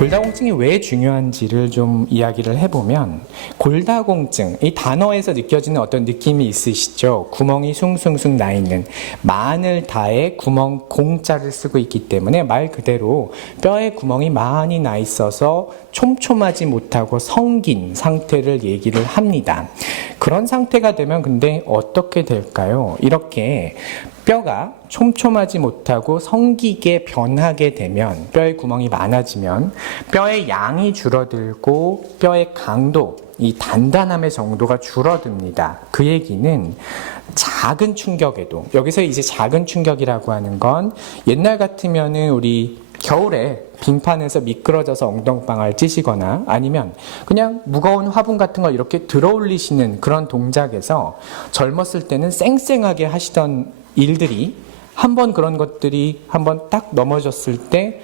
골다공증이 왜 중요한지를 좀 이야기를 해보면, 골다공증, 이 단어에서 느껴지는 어떤 느낌이 있으시죠? 구멍이 숭숭숭 나 있는, 만을 다해 구멍 공자를 쓰고 있기 때문에 말 그대로 뼈에 구멍이 많이 나 있어서 촘촘하지 못하고 성긴 상태를 얘기를 합니다. 그런 상태가 되면 근데 어떻게 될까요? 이렇게 뼈가 촘촘하지 못하고 성기게 변하게 되면, 뼈에 구멍이 많아지면 뼈의 양이 줄어들고 뼈의 강도, 이 단단함의 정도가 줄어듭니다. 그 얘기는 작은 충격에도, 여기서 이제 작은 충격이라고 하는 건 옛날 같으면은 우리 겨울에 빙판에서 미끄러져서 엉덩방아를 찌시거나 아니면 그냥 무거운 화분 같은 걸 이렇게 들어올리시는 그런 동작에서 젊었을 때는 쌩쌩하게 하시던 일들이 한번 그런 것들이 한번 딱 넘어졌을 때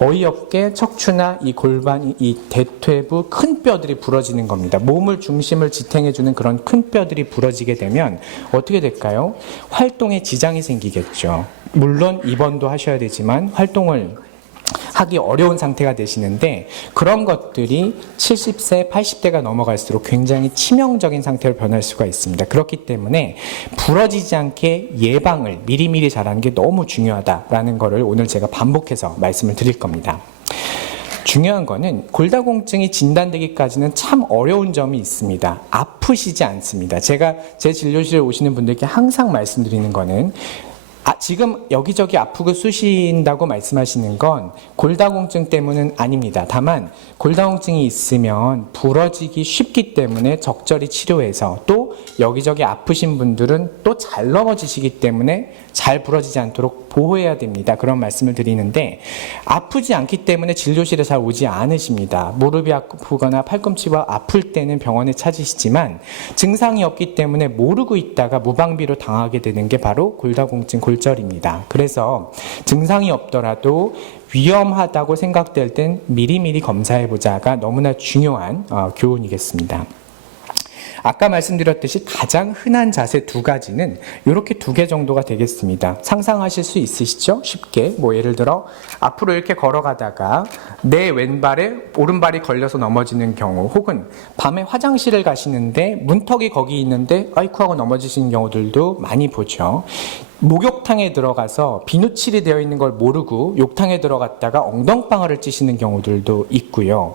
어이없게 척추나 이 골반, 이 대퇴부 큰 뼈들이 부러지는 겁니다. 몸을 중심을 지탱해주는 그런 큰 뼈들이 부러지게 되면 어떻게 될까요? 활동에 지장이 생기겠죠. 물론 입원도 하셔야 되지만 활동을 하기 어려운 상태가 되시는데, 그런 것들이 70세, 80대가 넘어갈수록 굉장히 치명적인 상태로 변할 수가 있습니다. 그렇기 때문에 부러지지 않게 예방을 미리미리 잘하는 게 너무 중요하다라는 거를 오늘 제가 반복해서 말씀을 드릴 겁니다. 중요한 거는 골다공증이 진단되기까지는 참 어려운 점이 있습니다. 아프시지 않습니다. 제가 제 진료실에 오시는 분들께 항상 말씀드리는 거는, 지금 여기저기 아프고 쑤신다고 말씀하시는 건 골다공증 때문은 아닙니다. 다만 골다공증이 있으면 부러지기 쉽기 때문에 적절히 치료해서, 또 여기저기 아프신 분들은 또 잘 넘어지시기 때문에 잘 부러지지 않도록 보호해야 됩니다. 그런 말씀을 드리는데, 아프지 않기 때문에 진료실에 잘 오지 않으십니다. 무릎이 아프거나 팔꿈치가 아플 때는 병원에 찾으시지만 증상이 없기 때문에 모르고 있다가 무방비로 당하게 되는 게 바로 골다공증 골절입니다. 그래서 증상이 없더라도 위험하다고 생각될 땐 미리미리 검사해보자가 너무나 중요한 교훈이겠습니다. 아까 말씀드렸듯이 가장 흔한 자세 두 가지는 이렇게 두 개 정도가 되겠습니다. 상상하실 수 있으시죠? 쉽게. 예를 들어 앞으로 이렇게 걸어가다가 내 왼발에 오른발이 걸려서 넘어지는 경우, 혹은 밤에 화장실을 가시는데 문턱이 거기 있는데 아이쿠 하고 넘어지시는 경우들도 많이 보죠. 목욕탕에 들어가서 비누칠이 되어 있는 걸 모르고 욕탕에 들어갔다가 엉덩방아를 찌시는 경우들도 있고요.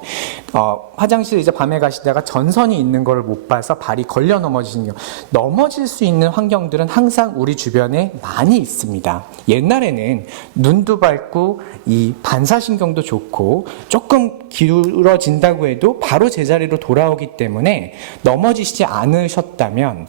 화장실 이제 밤에 가시다가 전선이 있는 걸 못 봐서 발이 걸려 넘어지시는 경우, 넘어질 수 있는 환경들은 항상 우리 주변에 많이 있습니다. 옛날에는 눈도 밝고 이 반사신경도 좋고 조금 기울어진다고 해도 바로 제자리로 돌아오기 때문에 넘어지시지 않으셨다면,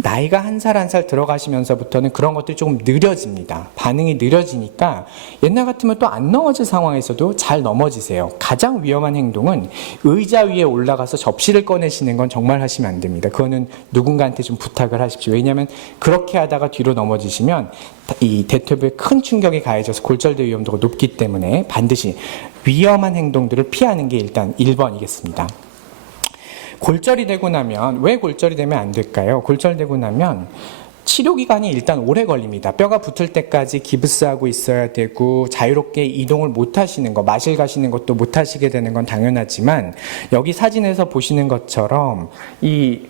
나이가 한 살 한 살 들어가시면서부터는 그런 것들이 조금 느려집니다. 반응이 느려지니까 옛날 같으면 또 안 넘어질 상황에서도 잘 넘어지세요. 가장 위험한 행동은 의자 위에 올라가서 접시를 꺼내시는 건 정말 하시면 안 됩니다. 그거는 누군가한테 좀 부탁을 하십시오. 왜냐하면 그렇게 하다가 뒤로 넘어지시면 이 대퇴부에 큰 충격이 가해져서 골절될 위험도가 높기 때문에 반드시 위험한 행동들을 피하는 게 일단 1번이겠습니다. 골절이 되고 나면, 왜 골절이 되면 안 될까요? 골절되고 나면 치료기간이 일단 오래 걸립니다. 뼈가 붙을 때까지 기부스하고 있어야 되고, 자유롭게 이동을 못 하시는 거, 마실 가시는 것도 못 하시게 되는 건 당연하지만, 여기 사진에서 보시는 것처럼 이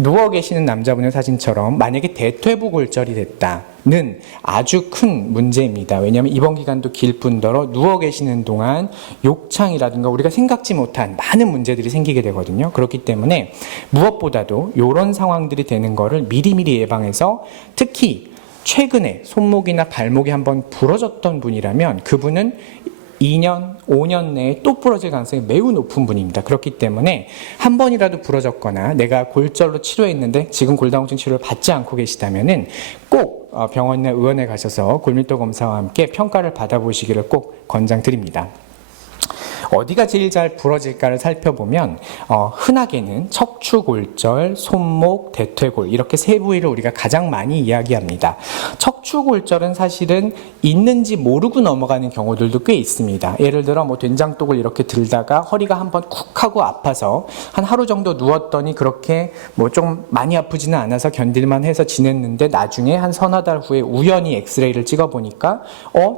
누워 계시는 남자분의 사진처럼 만약에 대퇴부 골절이 됐다는 아주 큰 문제입니다. 왜냐하면 입원 기간도 길 뿐더러 누워 계시는 동안 욕창이라든가 우리가 생각지 못한 많은 문제들이 생기게 되거든요. 그렇기 때문에 무엇보다도 이런 상황들이 되는 거를 미리미리 예방해서, 특히 최근에 손목이나 발목이 한번 부러졌던 분이라면 그분은 2년, 5년 내에 또 부러질 가능성이 매우 높은 분입니다. 그렇기 때문에 한 번이라도 부러졌거나 내가 골절로 치료했는데 지금 골다공증 치료를 받지 않고 계시다면은 꼭 병원이나 의원에 가셔서 골밀도 검사와 함께 평가를 받아보시기를 꼭 권장드립니다. 어디가 제일 잘 부러질까를 살펴보면 흔하게는 척추골절, 손목, 대퇴골, 이렇게 세 부위를 우리가 가장 많이 이야기합니다. 척추골절은 사실은 있는지 모르고 넘어가는 경우들도 꽤 있습니다. 예를 들어 된장독을 이렇게 들다가 허리가 한번 쿡 하고 아파서 한 하루 정도 누웠더니 그렇게 좀 많이 아프지는 않아서 견딜만 해서 지냈는데, 나중에 한 서너 달 후에 우연히 엑스레이를 찍어보니까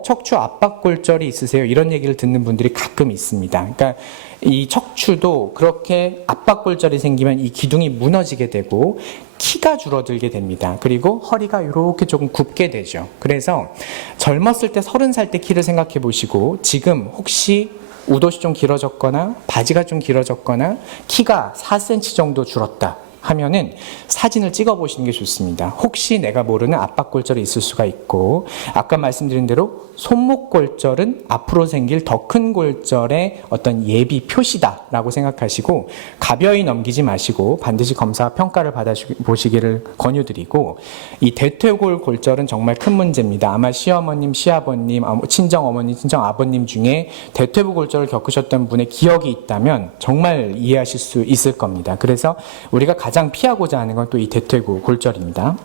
척추 압박골절이 있으세요, 이런 얘기를 듣는 분들이 가끔 있습니다. 있습니다. 그러니까 이 척추도 그렇게 압박골절이 생기면 이 기둥이 무너지게 되고 키가 줄어들게 됩니다. 그리고 허리가 이렇게 조금 굽게 되죠. 그래서 젊었을 때 30살 때 키를 생각해 보시고 지금 혹시 우도시 좀 길어졌거나 바지가 좀 길어졌거나 키가 4cm 정도 줄었다 하면은 사진을 찍어 보시는 게 좋습니다. 혹시 내가 모르는 압박골절이 있을 수가 있고, 아까 말씀드린 대로 손목골절은 앞으로 생길 더 큰 골절의 어떤 예비 표시다라고 생각하시고 가벼이 넘기지 마시고 반드시 검사와 평가를 받아보시기를 권유드리고, 이 대퇴골 골절은 정말 큰 문제입니다. 아마 시어머님, 시아버님, 친정어머님, 친정아버님 중에 대퇴부 골절을 겪으셨던 분의 기억이 있다면 정말 이해하실 수 있을 겁니다. 그래서 우리가 가장 피하고자 하는 건 또 이 대퇴골 골절입니다.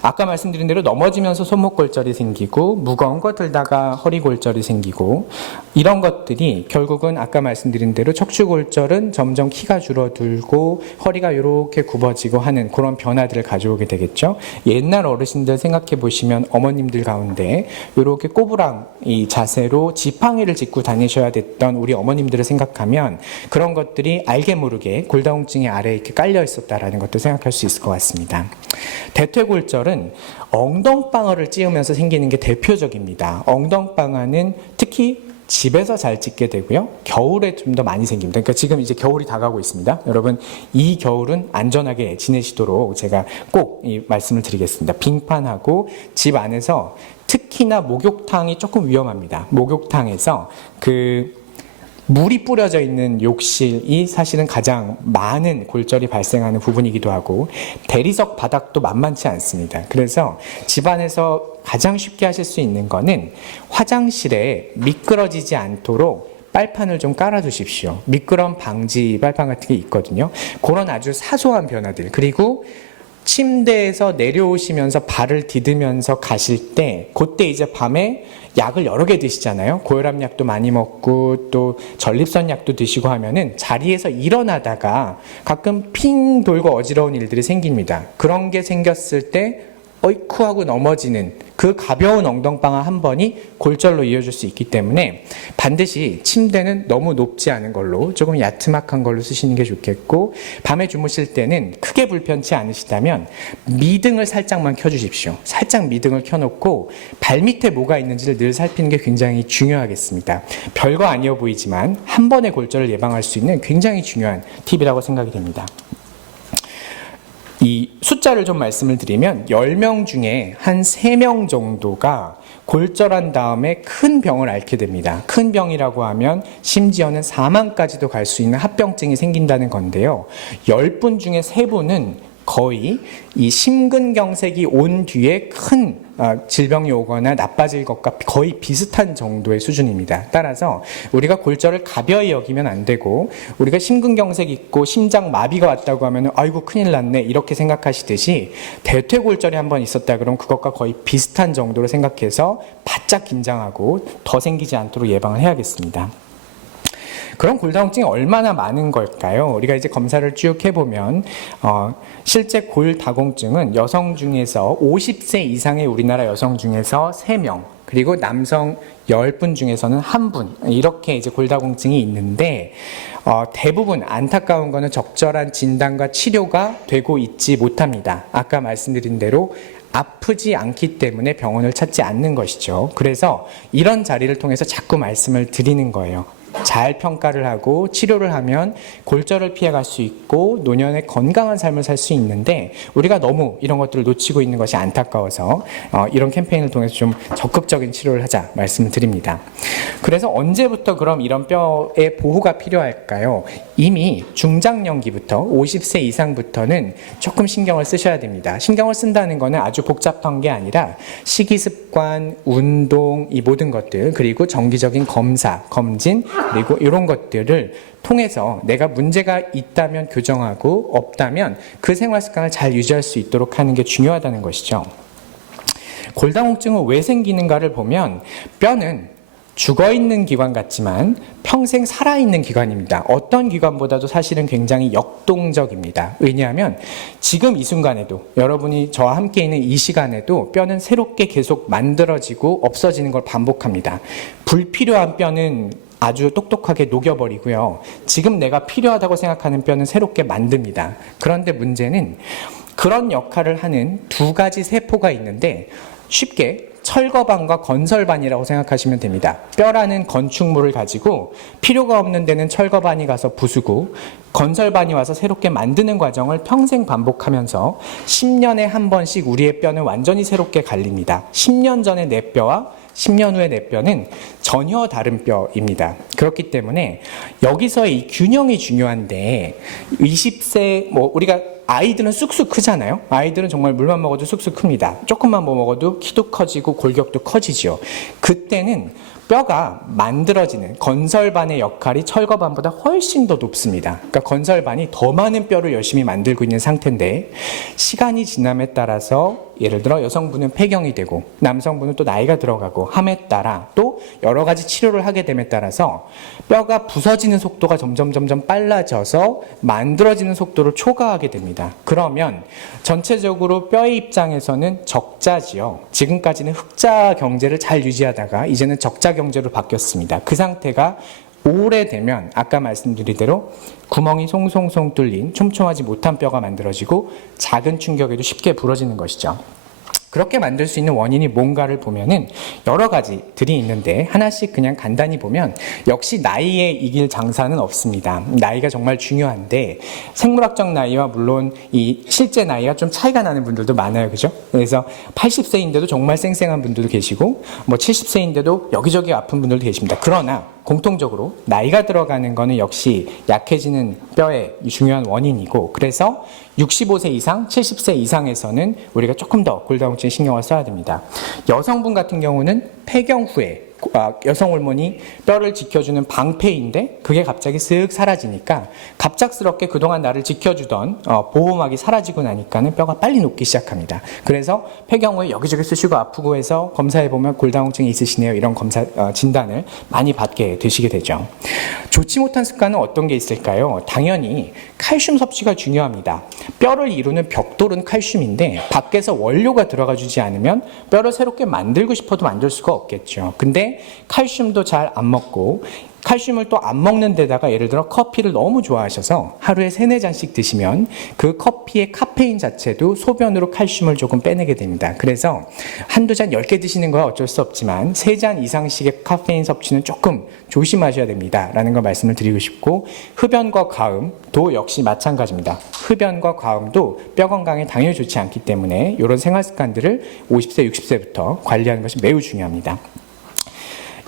아까 말씀드린 대로 넘어지면서 손목골절이 생기고 무거운 거 들다가 허리골절이 생기고 이런 것들이 결국은 아까 말씀드린 대로 척추골절은 점점 키가 줄어들고 허리가 이렇게 굽어지고 하는 그런 변화들을 가져오게 되겠죠. 옛날 어르신들 생각해 보시면 어머님들 가운데 이렇게 꼬부랑 이 자세로 지팡이를 짚고 다니셔야 됐던 우리 어머님들을 생각하면 그런 것들이 알게 모르게 골다공증의 아래에 이렇게 깔려 있었다라는 것도 생각할 수 있을 것 같습니다. 대퇴골절은 엉덩방아를 찧으면서 생기는 게 대표적입니다. 엉덩방아는 특히 집에서 잘 찧게 되고요. 겨울에 좀 더 많이 생깁니다. 그러니까 지금 이제 겨울이 다가오고 있습니다. 여러분, 이 겨울은 안전하게 지내시도록 제가 꼭 이 말씀을 드리겠습니다. 빙판하고 집 안에서 특히나 목욕탕이 조금 위험합니다. 목욕탕에서 물이 뿌려져 있는 욕실이 사실은 가장 많은 골절이 발생하는 부분이기도 하고 대리석 바닥도 만만치 않습니다. 그래서 집안에서 가장 쉽게 하실 수 있는 거는 화장실에 미끄러지지 않도록 빨판을 좀 깔아두십시오. 미끄럼 방지 빨판 같은 게 있거든요. 그런 아주 사소한 변화들, 그리고 침대에서 내려오시면서 발을 디디면서 가실 때 그때 이제 밤에 약을 여러 개 드시잖아요. 고혈압 약도 많이 먹고 또 전립선 약도 드시고 하면은 자리에서 일어나다가 가끔 핑 돌고 어지러운 일들이 생깁니다. 그런 게 생겼을 때 어이쿠 하고 넘어지는 그 가벼운 엉덩방아 한 번이 골절로 이어질 수 있기 때문에 반드시 침대는 너무 높지 않은 걸로 조금 야트막한 걸로 쓰시는 게 좋겠고, 밤에 주무실 때는 크게 불편치 않으시다면 미등을 살짝만 켜주십시오. 살짝 미등을 켜놓고 발밑에 뭐가 있는지를 늘 살피는 게 굉장히 중요하겠습니다. 별거 아니어 보이지만 한 번의 골절을 예방할 수 있는 굉장히 중요한 팁이라고 생각이 됩니다. 이 숫자를 좀 말씀을 드리면 10명 중에 한 3명 정도가 골절한 다음에 큰 병을 앓게 됩니다. 큰 병이라고 하면 심지어는 사망까지도 갈 수 있는 합병증이 생긴다는 건데요. 10분 중에 3분은 거의 이 심근경색이 온 뒤에 큰 질병이 오거나 나빠질 것과 거의 비슷한 정도의 수준입니다. 따라서 우리가 골절을 가벼이 여기면 안 되고, 우리가 심근경색 있고 심장 마비가 왔다고 하면 아이고 큰일 났네 이렇게 생각하시듯이 대퇴골절이 한번 있었다 그러면 그것과 거의 비슷한 정도로 생각해서 바짝 긴장하고 더 생기지 않도록 예방을 해야겠습니다. 그럼 골다공증이 얼마나 많은 걸까요? 우리가 이제 검사를 쭉 해보면 실제 골다공증은 여성 중에서 50세 이상의 우리나라 여성 중에서 3명, 그리고 남성 10분 중에서는 1분, 이렇게 이제 골다공증이 있는데 대부분 안타까운 거는 적절한 진단과 치료가 되고 있지 못합니다. 아까 말씀드린 대로 아프지 않기 때문에 병원을 찾지 않는 것이죠. 그래서 이런 자리를 통해서 자꾸 말씀을 드리는 거예요. 잘 평가를 하고 치료를 하면 골절을 피해갈 수 있고 노년의 건강한 삶을 살 수 있는데, 우리가 너무 이런 것들을 놓치고 있는 것이 안타까워서 이런 캠페인을 통해서 좀 적극적인 치료를 하자 말씀을 드립니다. 그래서 언제부터 그럼 이런 뼈의 보호가 필요할까요? 이미 중장년기부터 50세 이상부터는 조금 신경을 쓰셔야 됩니다. 신경을 쓴다는 거는 아주 복잡한 게 아니라 식이습관, 운동, 이 모든 것들, 그리고 정기적인 검사, 검진, 그리고 이런 것들을 통해서 내가 문제가 있다면 교정하고 없다면 그 생활 습관을 잘 유지할 수 있도록 하는 게 중요하다는 것이죠. 골다공증은 왜 생기는가를 보면 뼈는 죽어있는 기관 같지만 평생 살아있는 기관입니다. 어떤 기관보다도 사실은 굉장히 역동적입니다. 왜냐하면 지금 이 순간에도, 여러분이 저와 함께 있는 이 시간에도 뼈는 새롭게 계속 만들어지고 없어지는 걸 반복합니다. 불필요한 뼈는 아주 똑똑하게 녹여버리고요. 지금 내가 필요하다고 생각하는 뼈는 새롭게 만듭니다. 그런데 문제는 그런 역할을 하는 두 가지 세포가 있는데 쉽게 철거반과 건설반이라고 생각하시면 됩니다. 뼈라는 건축물을 가지고 필요가 없는 데는 철거반이 가서 부수고 건설반이 와서 새롭게 만드는 과정을 평생 반복하면서 10년에 한 번씩 우리의 뼈는 완전히 새롭게 갈립니다. 10년 전의 내 뼈와 10년 후의 내 뼈는 전혀 다른 뼈입니다. 그렇기 때문에 여기서의 이 균형이 중요한데 20세 우리가 아이들은 쑥쑥 크잖아요. 아이들은 정말 물만 먹어도 쑥쑥 큽니다. 조금만 뭐 먹어도 키도 커지고 골격도 커지죠. 그때는 뼈가 만들어지는 건설반의 역할이 철거반보다 훨씬 더 높습니다. 그러니까 건설반이 더 많은 뼈를 열심히 만들고 있는 상태인데 시간이 지남에 따라서 예를 들어 여성분은 폐경이 되고 남성분은 또 나이가 들어가고 함에 따라 또 여러 가지 치료를 하게 됨에 따라서 뼈가 부서지는 속도가 점점 빨라져서 만들어지는 속도를 초과하게 됩니다. 그러면 전체적으로 뼈의 입장에서는 적자지요. 지금까지는 흑자 경제를 잘 유지하다가 이제는 적자 경제로 바뀌었습니다. 그 상태가 오래되면 아까 말씀드린 대로 구멍이 송송송 뚫린 촘촘하지 못한 뼈가 만들어지고 작은 충격에도 쉽게 부러지는 것이죠. 그렇게 만들 수 있는 원인이 뭔가를 보면은 여러 가지들이 있는데 하나씩 그냥 간단히 보면 역시 나이에 이길 장사는 없습니다. 나이가 정말 중요한데 생물학적 나이와 물론 이 실제 나이가 좀 차이가 나는 분들도 많아요. 그죠? 그래서 80세인데도 정말 쌩쌩한 분들도 계시고 뭐 70세인데도 여기저기 아픈 분들도 계십니다. 그러나 공통적으로 나이가 들어가는 거는 역시 약해지는 뼈의 중요한 원인이고 그래서 65세 이상, 70세 이상에서는 우리가 조금 더 골다공증에 신경을 써야 됩니다. 여성분 같은 경우는 폐경 후에 여성 호르몬이 뼈를 지켜주는 방패인데 그게 갑자기 쓱 사라지니까 갑작스럽게 그동안 나를 지켜주던 보호막이 사라지고 나니까는 뼈가 빨리 녹기 시작합니다. 그래서 폐경 후에 여기저기 쑤시고 아프고 해서 검사해보면 골다공증이 있으시네요. 이런 검사 진단을 많이 받게 되시게 되죠. 좋지 못한 습관은 어떤 게 있을까요? 당연히 칼슘 섭취가 중요합니다. 뼈를 이루는 벽돌은 칼슘인데 밖에서 원료가 들어가 주지 않으면 뼈를 새롭게 만들고 싶어도 만들 수가 없겠죠. 근데 칼슘도 잘 안 먹고 칼슘을 또 안 먹는 데다가 예를 들어 커피를 너무 좋아하셔서 하루에 3-4잔씩 드시면 그 커피의 카페인 자체도 소변으로 칼슘을 조금 빼내게 됩니다. 그래서 한두 잔 10개 드시는 건 어쩔 수 없지만 3잔 이상씩의 카페인 섭취는 조금 조심하셔야 됩니다. 라는 걸 말씀을 드리고 싶고 흡연과 과음도 역시 마찬가지입니다. 흡연과 과음도 뼈 건강에 당연히 좋지 않기 때문에 이런 생활 습관들을 50세, 60세부터 관리하는 것이 매우 중요합니다.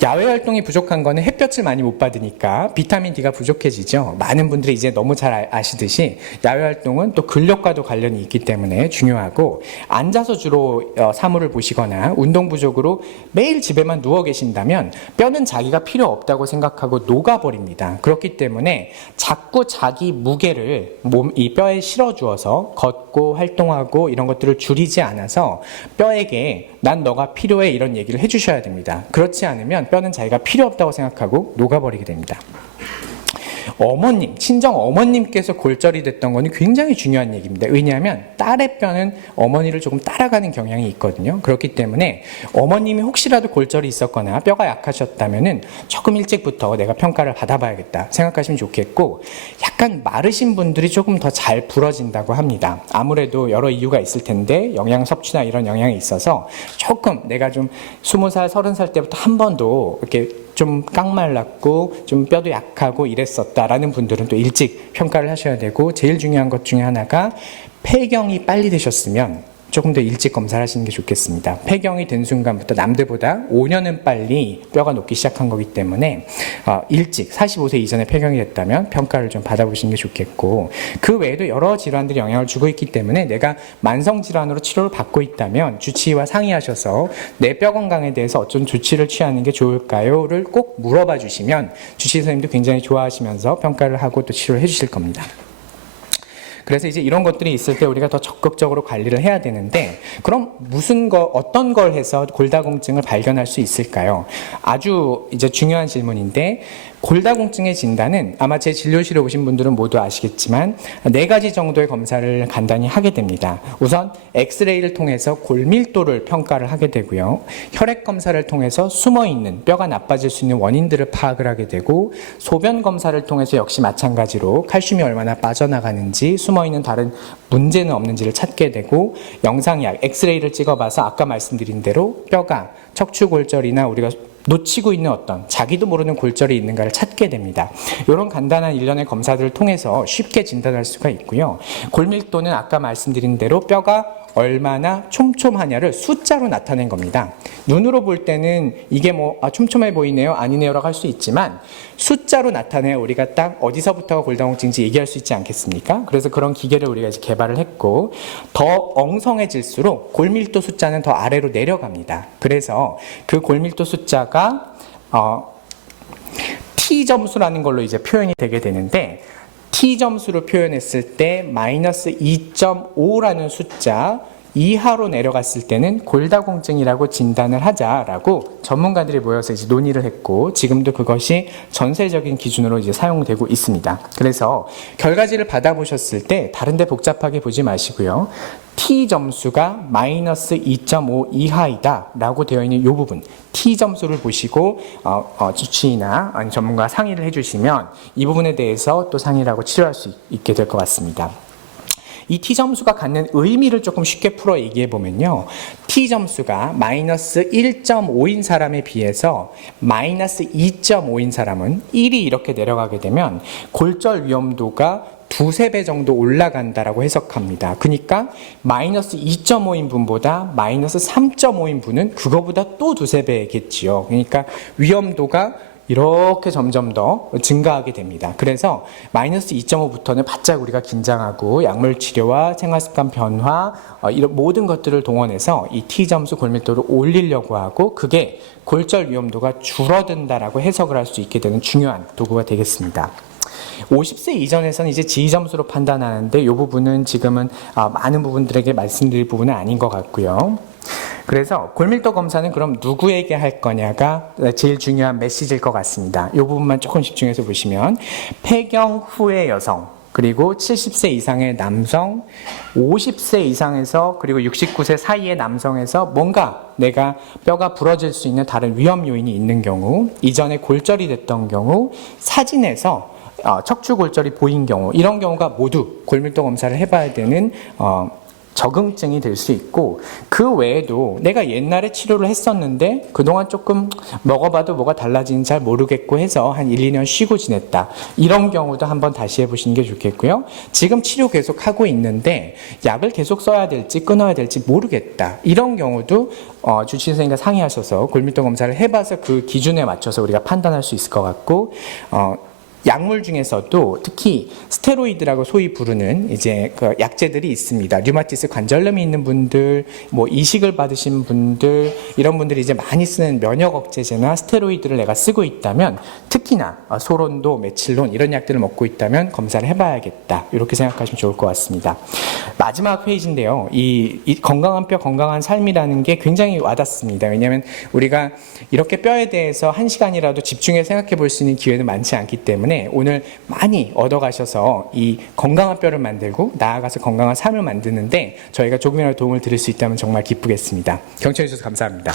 야외 활동이 부족한 거는 햇볕을 많이 못 받으니까 비타민 D가 부족해지죠. 많은 분들이 이제 너무 잘 아시듯이 야외 활동은 또 근력과도 관련이 있기 때문에 중요하고 앉아서 주로 사물을 보시거나 운동 부족으로 매일 집에만 누워 계신다면 뼈는 자기가 필요 없다고 생각하고 녹아버립니다. 그렇기 때문에 자꾸 자기 무게를 이 뼈에 실어주어서 걷고 활동하고 이런 것들을 줄이지 않아서 뼈에게 난 너가 필요해 이런 얘기를 해주셔야 됩니다. 그렇지 않으면 뼈는 자기가 필요 없다고 생각하고 녹아버리게 됩니다. 어머님, 친정 어머님께서 골절이 됐던 거는 굉장히 중요한 얘기입니다. 왜냐하면 딸의 뼈는 어머니를 조금 따라가는 경향이 있거든요. 그렇기 때문에 어머님이 혹시라도 골절이 있었거나 뼈가 약하셨다면은 조금 일찍부터 내가 평가를 받아봐야겠다 생각하시면 좋겠고 약간 마르신 분들이 조금 더 잘 부러진다고 합니다. 아무래도 여러 이유가 있을 텐데 영양 섭취나 이런 영향이 있어서 조금 내가 좀 20살, 30살 때부터 한 번도 이렇게 좀 깡말랐고 좀 뼈도 약하고 이랬었다라는 분들은 또 일찍 평가를 하셔야 되고 제일 중요한 것 중에 하나가 폐경이 빨리 되셨으면 조금 더 일찍 검사를 하시는 게 좋겠습니다. 폐경이 된 순간부터 남들보다 5년은 빨리 뼈가 녹기 시작한 거기 때문에 일찍 45세 이전에 폐경이 됐다면 평가를 좀 받아보시는 게 좋겠고 그 외에도 여러 질환들이 영향을 주고 있기 때문에 내가 만성질환으로 치료를 받고 있다면 주치의와 상의하셔서 내 뼈 건강에 대해서 어떤 조치를 취하는 게 좋을까요?를 꼭 물어봐 주시면 주치의 선생님도 굉장히 좋아하시면서 평가를 하고 또 치료를 해주실 겁니다. 그래서 이제 이런 것들이 있을 때 우리가 더 적극적으로 관리를 해야 되는데 그럼 어떤 걸 해서 골다공증을 발견할 수 있을까요? 아주 이제 중요한 질문인데 골다공증의 진단은 아마 제 진료실에 오신 분들은 모두 아시겠지만 4가지 정도의 검사를 간단히 하게 됩니다. 우선 엑스레이를 통해서 골밀도를 평가를 하게 되고요. 혈액 검사를 통해서 숨어있는 뼈가 나빠질 수 있는 원인들을 파악을 하게 되고, 소변 검사를 통해서 역시 마찬가지로 칼슘이 얼마나 빠져나가는지, 숨어있는 다른 문제는 없는지를 찾게 되고, 영상약, 엑스레이를 찍어봐서 아까 말씀드린 대로 뼈가 척추골절이나 우리가 놓치고 있는 어떤 자기도 모르는 골절이 있는가를 찾게 됩니다. 이런 간단한 일련의 검사들을 통해서 쉽게 진단할 수가 있고요. 골밀도는 아까 말씀드린 대로 뼈가 얼마나 촘촘하냐를 숫자로 나타낸 겁니다. 눈으로 볼 때는 이게 촘촘해 보이네요, 아니네요라고 할 수 있지만 숫자로 나타내야 우리가 딱 어디서부터가 골다공증인지 얘기할 수 있지 않겠습니까? 그래서 그런 기계를 우리가 이제 개발을 했고, 더 엉성해질수록 골밀도 숫자는 더 아래로 내려갑니다. 그래서 그 골밀도 숫자가 T점수라는 걸로 이제 표현이 되게 되는데, T점수로 표현했을 때 마이너스 2.5라는 숫자 이하로 내려갔을 때는 골다공증이라고 진단을 하자라고 전문가들이 모여서 이제 논의를 했고, 지금도 그것이 전세적인 기준으로 이제 사용되고 있습니다. 그래서 결과지를 받아보셨을 때 다른데 복잡하게 보지 마시고요. T점수가 마이너스 2.5 이하이다 라고 되어 있는 이 부분, T점수를 보시고 주치의나 전문가 상의를 해주시면 이 부분에 대해서 또 상의를 하고 치료할 수 있게 될 것 같습니다. 이 T점수가 갖는 의미를 조금 쉽게 풀어 얘기해 보면요. T점수가 마이너스 1.5인 사람에 비해서 마이너스 2.5인 사람은 1이 이렇게 내려가게 되면 골절 위험도가 2~3배 정도 올라간다라고 해석합니다. 그러니까 마이너스 2.5인 분보다 마이너스 3.5인 분은 그거보다 또 2~3배겠지요. 그러니까 위험도가 이렇게 점점 더 증가하게 됩니다. 그래서 마이너스 2.5부터는 바짝 우리가 긴장하고 약물 치료와 생활습관 변화, 이런 모든 것들을 동원해서 이 T점수 골밀도를 올리려고 하고, 그게 골절 위험도가 줄어든다라고 해석을 할 수 있게 되는 중요한 도구가 되겠습니다. 50세 이전에서는 이제 지점수로 판단하는데, 이 부분은 지금은 많은 부분들에게 말씀드릴 부분은 아닌 것 같고요. 그래서 골밀도 검사는 그럼 누구에게 할 거냐가 제일 중요한 메시지일 것 같습니다. 이 부분만 조금 집중해서 보시면, 폐경 후의 여성, 그리고 70세 이상의 남성, 50세 이상에서 그리고 69세 사이의 남성에서 뭔가 내가 뼈가 부러질 수 있는 다른 위험 요인이 있는 경우, 이전에 골절이 됐던 경우, 사진에서 척추골절이 보인 경우, 이런 경우가 모두 골밀도 검사를 해봐야 되는 적응증이 될 수 있고, 그 외에도 내가 옛날에 치료를 했었는데 그동안 조금 먹어봐도 뭐가 달라지는지 잘 모르겠고 해서 한 1~2년 쉬고 지냈다, 이런 경우도 한번 다시 해보시는 게 좋겠고요. 지금 치료 계속 하고 있는데 약을 계속 써야 될지 끊어야 될지 모르겠다, 이런 경우도 주치의 선생님과 상의하셔서 골밀도 검사를 해봐서 그 기준에 맞춰서 우리가 판단할 수 있을 것 같고, 약물 중에서도 특히 스테로이드라고 소위 부르는 이제 그 약제들이 있습니다. 류마티스 관절염이 있는 분들, 이식을 받으신 분들, 이런 분들이 이제 많이 쓰는 면역 억제제나 스테로이드를 내가 쓰고 있다면, 특히나 소론도, 메칠론 이런 약들을 먹고 있다면 검사를 해봐야겠다, 이렇게 생각하시면 좋을 것 같습니다. 마지막 페이지인데요. 이 건강한 뼈, 건강한 삶이라는 게 굉장히 와닿습니다. 왜냐하면 우리가 이렇게 뼈에 대해서 1시간이라도 집중해서 생각해 볼 수 있는 기회는 많지 않기 때문에 오늘 많이 얻어가셔서 이 건강한 뼈를 만들고 나아가서 건강한 삶을 만드는데 저희가 조금이라도 도움을 드릴 수 있다면 정말 기쁘겠습니다. 경청해 주셔서 감사합니다.